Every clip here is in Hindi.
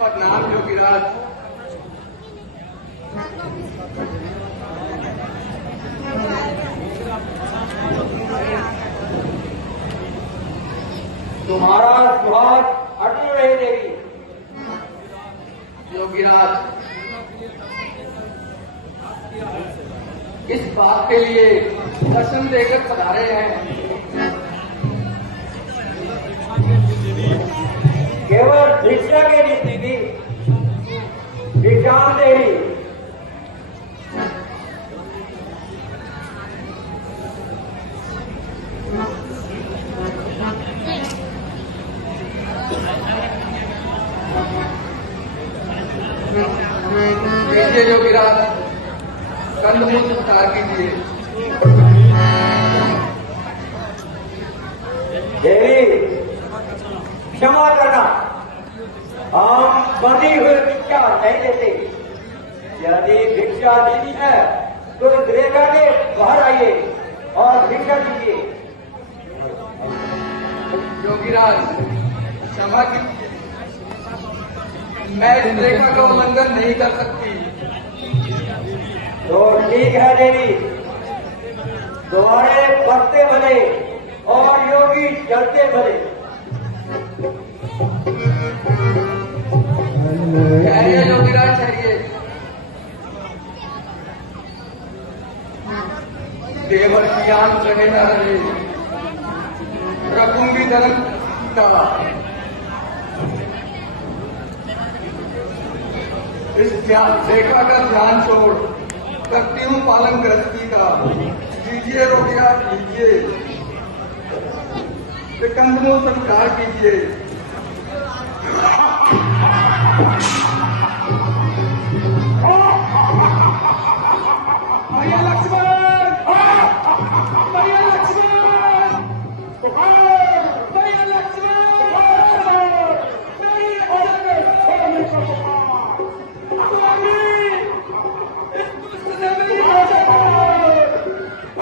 प्रणाम योगीराज। तुम्हारा सुहाग अटल रहे देवी। योगीराज, इस बात के लिए दर्शन देकर पधारे हैं। केवल भिक्षा के रीति थी, भिक्षाम देवी। कीजिए योगीराज, कंदमूल स्वीकार कीजिए। देवी क्षमा करना, हम बंधी हुए भिक्षा नहीं देते। यदि भिक्षा देनी है तो इस रेखा के बाहर आइए और भिक्षा दीजिए। योगीराज, क्षमा कीजिए, मैं इस रेखा का उल्लंघन नहीं कर सकती। तो ठीक है देवी, तुम्हारे पत्ते भले और योगी चलते भले। ठहरिए योगीराज, ठहरिए। देवर की ज्ञान रहे न रहे, रखूंगी धर्म का। इस रेखा का ध्यान छोड़ करती हूँ पालन गृहस्थी का। कीजिए रोटियां, कीजिए कंदमूल स्वीकार कीजिए। भैया लक्ष्मण, भैया लक्ष्मण, भैया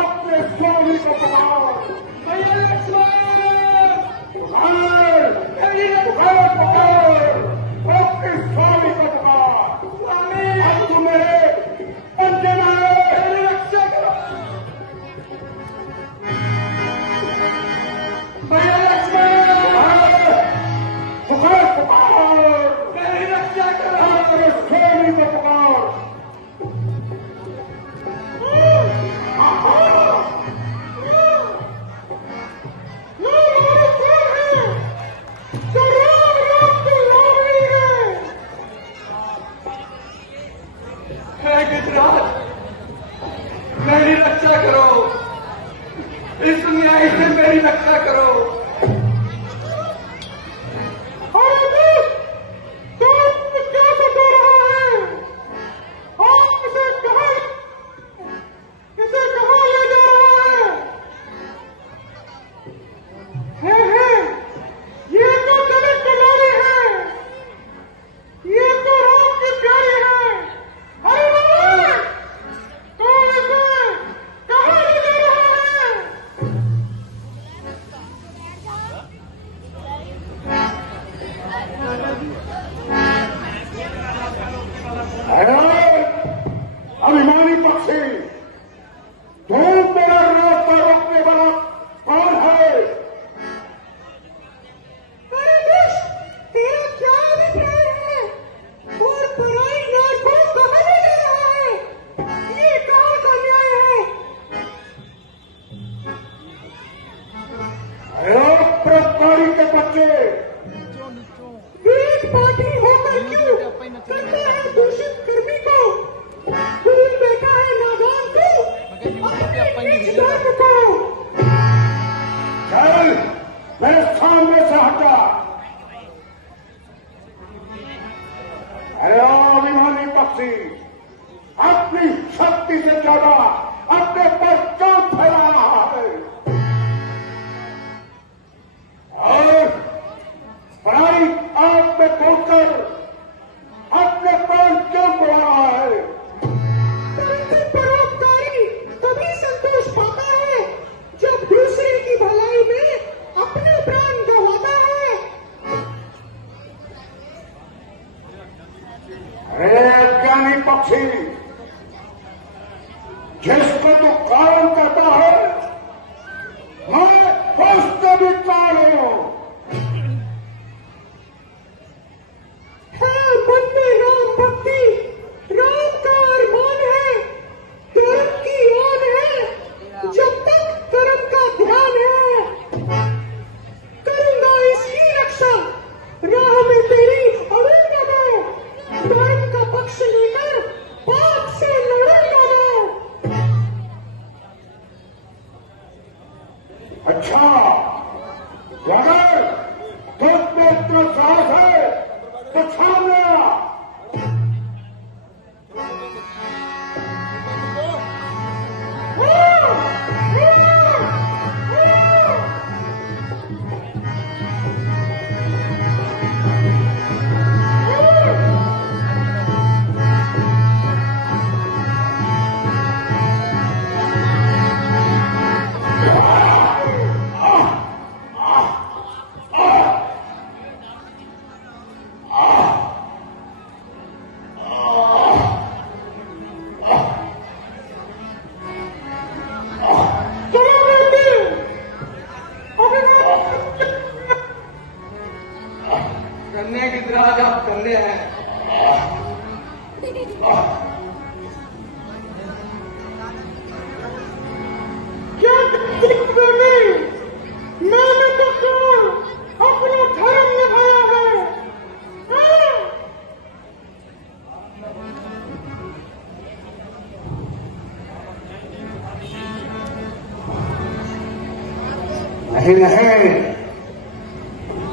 अपने स्वामी को बुलाओ। भैया लक्ष्मण, अपने स्वामी को बुलाओ। अब तुम मेरे पंजे मेरी रक्षा करो। भैया लक्ष्मण, पुकार मेरी रक्षा करो। अपने स्वामी को पुकार। मेरी रक्षा करो, इस न्याय से मेरी रक्षा करो। प्रस्तारी के बच्चे विरोध पार्टी होकर क्यों करता है दूषित कर्मी को, भूल बैठा है नादान को अपने निज धर्म को। चल मेरे सामने से हटा। अरे अभिमानी पक्षी, अपनी शक्ति से ज्यादा अपने पर क्यों फैला रहा है और पढ़ाई आग में कूदकर अपने प्राण क्यों बढ़ा रहा है? परंतु परोपकारी तभी संतोष पाता है जब दूसरे की भलाई में अपने प्राण गंवाता है। अरे ज्ञानी पक्षी, जिसको तू कारण करता है मैं उससे भी काल हूं। है मन में राम भक्ति, राम का अरमान है, धर्म की आन है, जब तक धर्म का ध्यान है। करूंगा इसकी रक्षा, राह में तेरी अड़ूंगा मैं, धर्म का पक्ष लेकर पाप से लड़ूंगा मैं। अच्छा, अगर तुझ में इतना साहस है तो सामने आ। कन्या की राज आप कन्या हैं। क्या करने मैंने तो केवल अपना धर्म निभाया है। नहीं नहीं,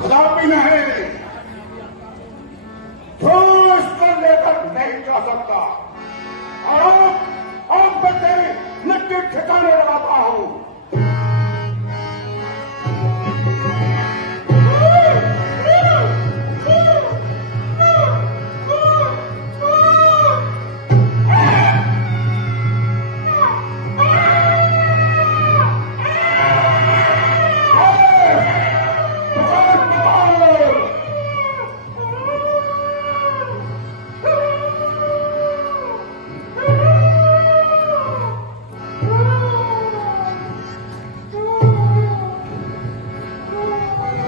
कदापि नहीं, तू इसको लेकर नहीं जा सकता। अब मैं तेरी नक्की ठिकाने लगाता हूं।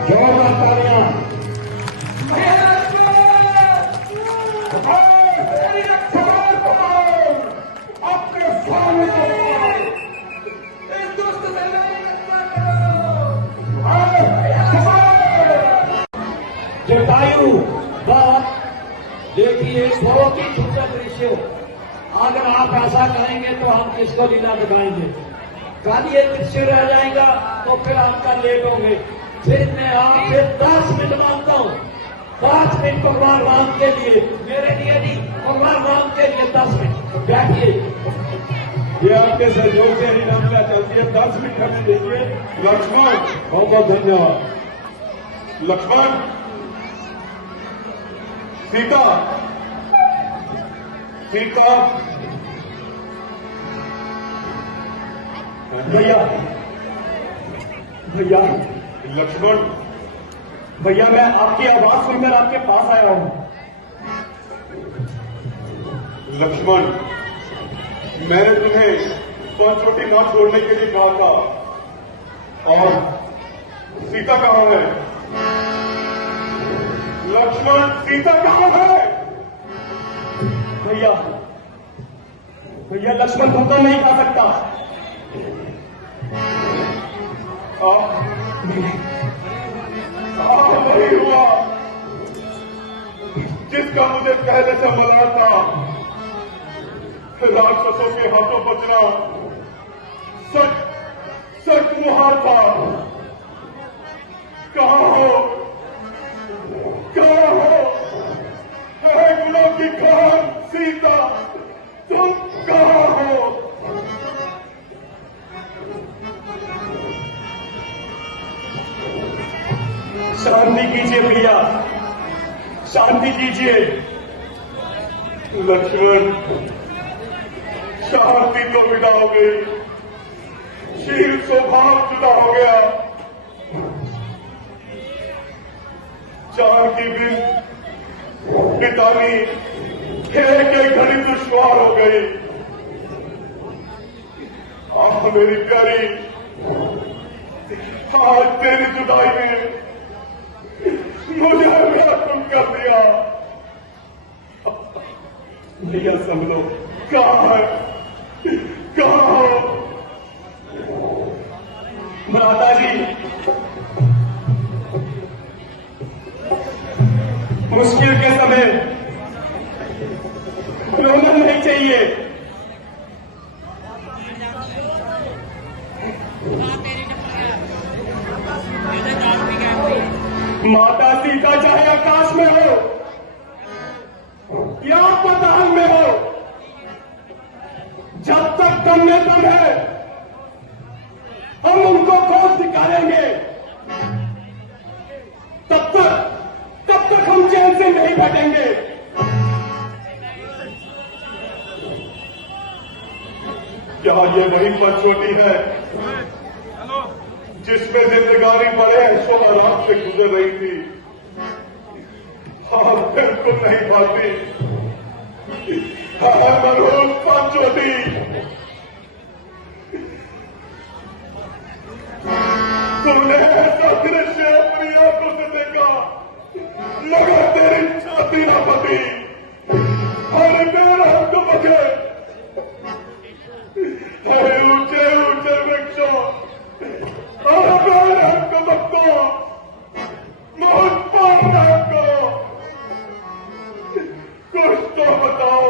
जोरदार तालियां। अपने स्वामी को इस दुष्ट से मेरी रक्षा करो। जटायु बात देखिए, बहुत ही सुंदर दृश्य। अगर आप ऐसा करेंगे तो हम किसको लीला दिखाएंगे? कल ये दृश्य रह जाएगा तो फिर आप कल लेट होंगे। फिर मैं आपसे 10 मिनट मांगता हूं, 5 मिनट भगवान राम के लिए, मेरे लिए नहीं, भगवान राम के लिए 10 मिनट बैठिए। ये आपके सहयोग से ही रामलीला चलती है। 10 मिनट हमें दीजिए। लक्ष्मण, बहुत बहुत धन्यवाद। लक्ष्मण, सीता, सीता, भैया भैया लक्ष्मण, भैया, मैं आपकी आवाज सुनकर आपके पास आया हूं। लक्ष्मण, मैंने तुम्हें पंचवटी ना छोड़ने के लिए कहा था। और सीता कहाँ है? लक्ष्मण, सीता कहाँ है? भैया भैया, लक्ष्मण धोखा नहीं खा सकता। कहने से मना था, राक्षसों के हाथों बचना सच मुहाल था। कहाँ हो है गुलाब की खान सीता, तुम कहाँ हो? शांति कीजिए भैया, शांति कीजिए। लक्ष्मण, शांति तो विदा हो गई, शील स्वभाव जुदा हो गया। जानकी बिन पितानी एक एक घड़ी दुश्वार हो गई। आप मेरी प्यारी, आज तेरी जुदाई में मुझे व्याकुल कर दिया। भैया सब लोग कहाँ है, कहाँ हो? माता जी, मुश्किल के समय रोना नहीं चाहिए। माता सीता चाहे आकाश में हो या पताल में हो, जब तक दम में दम है हम उनको खोज निकालेंगे। तब तक हम चैन से नहीं बैठेंगे। क्या ये वही पंचवटी है जिसमें जिंदगानी बड़े ऐशो-आराम से गुजर रही थी? हाँ, बिल्कुल नहीं पाती। हाँ, मनोज पंचवटी, तुमने ऐसा दृश्य अपनी आंखों से देखा, मगर तेरी छाती न फटी। हर पैर हमको बचे, हर ऊंचे ऊंचे वृक्षों और पैर हमको बच्चों बहुत पाना हमको। कुछ तो बताओ,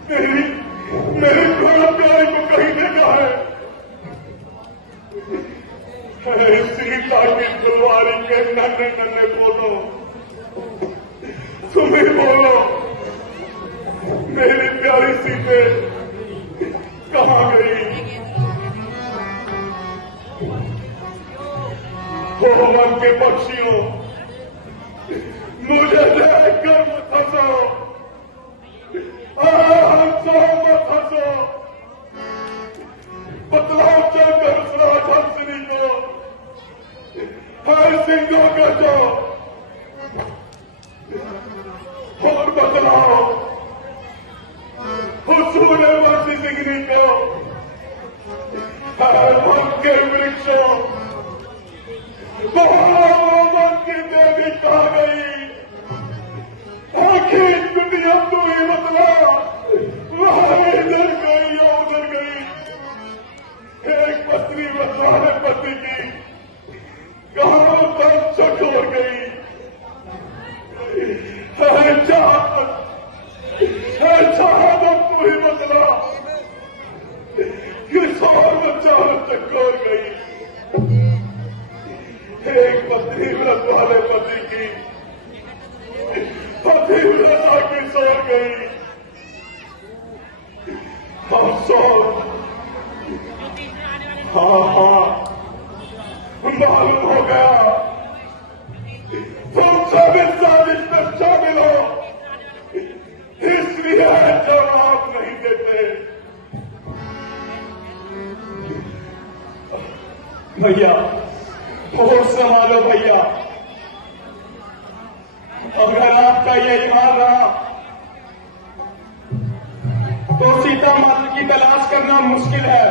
मेरी घोड़ा प्यारी को कहीं देखा है? सीता की फुलवारी के नन्हे नन्हे फोटो, तुम ही बोलो, मेरी प्यारी सीते कहाँ गई? हो मन के पक्षियों, मुझे देखकर मत हंसो, हंसो मत हंसो। बतलाओ चलकर उस राजहंसिनी को, हर सिंहों का जो, और बतलाओ उस सूर्यवंशी सिंहनी को, हर वन के वृक्षों, मन की देवी कहाँ गई? आखिर दुनिया तू ही बतला, वहां इधर गई या उधर गई? एक पत्नी बतलाने पति की कहां पर छोड़ गई? चाह तो तू ही बतला, किस और बच्चा चक्कर गई? एक पत्नी व्रत वाले पति की पतिव्रता की सोर गई। हाँ, मालूम हो गया तुम सब इस साजिश में शामिल हो, इसलिए जवाब नहीं देते। भैया होश संभालो भैया, अगर आपका ये ईमान रहा तो सीता माता की तलाश करना मुश्किल है।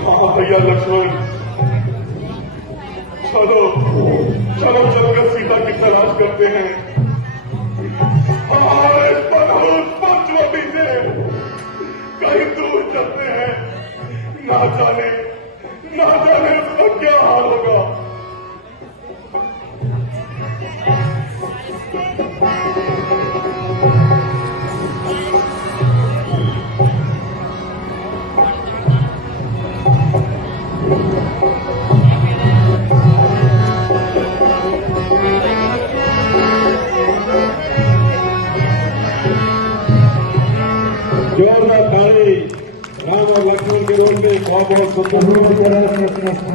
हाँ भैया लक्ष्मण, चलो चलकर सीता की तलाश करते हैं। हमारे पंचवटी से कहीं दूर चलते हैं, ना जाने उसका क्या हाल होगा। जोरदार ताली राम और लक्ष्मण के रोल में बहुत बहुत सुंदर।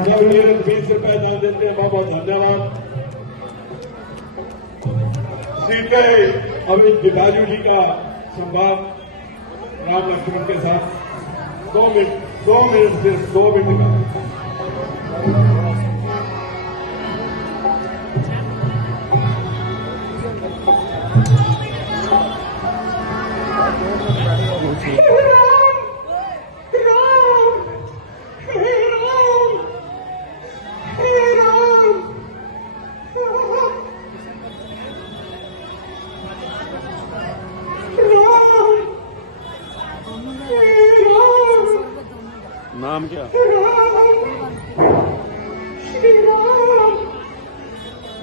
जब ये 20 रुपए दान देते हैं, बहुत बहुत धन्यवाद। सीते अभी गिदाजू जी का संवाद राम लक्ष्मण के साथ 2 मिनट से 2 मिनट का। नाम क्या?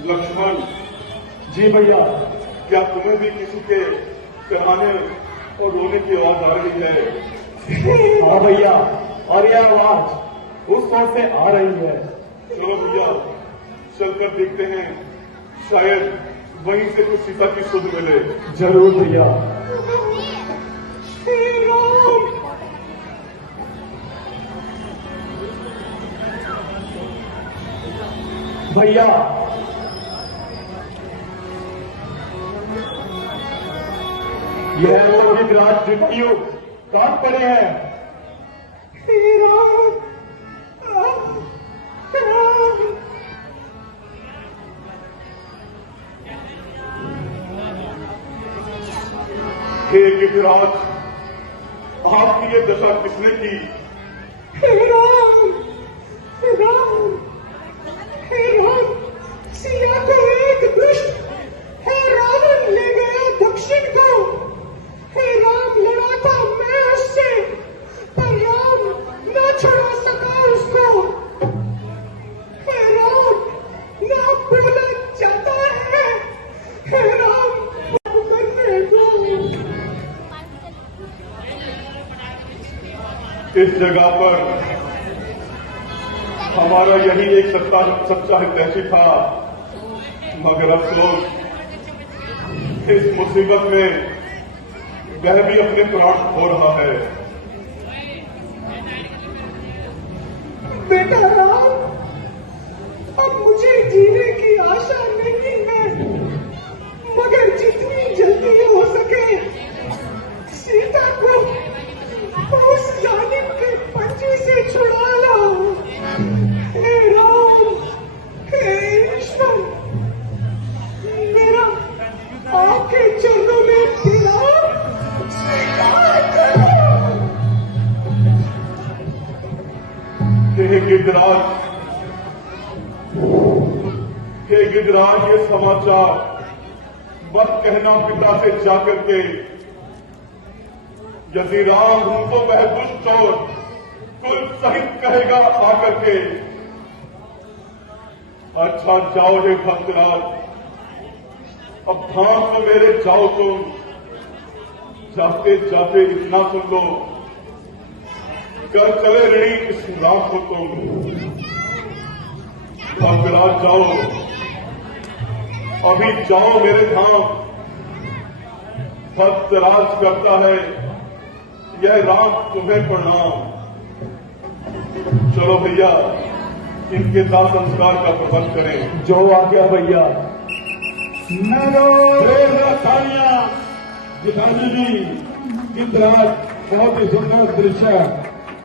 लक्ष्मण जी भैया। क्या तुम्हें भी किसी के कराने और रोने की आवाज आ रही है? हाँ भैया, और यह आवाज उस तरफ से आ रही है। चलो भैया चलकर देखते हैं, शायद वहीं से कुछ सीता की सुध मिले। जरूर भैया। भैया यह वो गिरिराज जितयु कहां पड़े हैं? हे गिरिराज, आपकी ये दशा किसने की? सिया को एक दुष्ट है रावण ले गया दक्षिण को। हे राम लड़ा था मैं उससे, पर राम न छुड़ा सका उसको। हे राम ना बोला जाता है, हे राम मरने दो। इस जगह पर हमारा यही एक सच्चा हितैषी था, मगर अफसोस इस मुसीबत में वह भी अपने प्राण खो रहा है। बेटा राम, अब मुझे जीने की आशा नहीं है, मगर जितनी जल्दी हो सके सीता को उस जालिम के पंजे से छुड़ा लो। हे राम, हे ईश्वर, मेरा आपके चरणों में विराम स्वीकार करो। हे गिरिराज, ये समाचार मत कहना पिता से जाकर के। यदि राम हूं तो वह दुष्ट चोर कुल सहित कहेगा आकर के। अच्छा जाओ हे भक्तराज, अब धाम तो मेरे जाओ तुम। जाते जाते इतना सुन लो, कर चले ऋणी इस राम को तुम। भक्तराज जाओ, अभी जाओ मेरे धाम। भक्तराज करता है यह राम तुम्हें प्रणाम। चलो भैया इनके दाह संस्कार का प्रबंध करें। जो आ गया भैया। तालियां गिरिराज जी, गिरिराज बहुत ही सुंदर दृश्य है।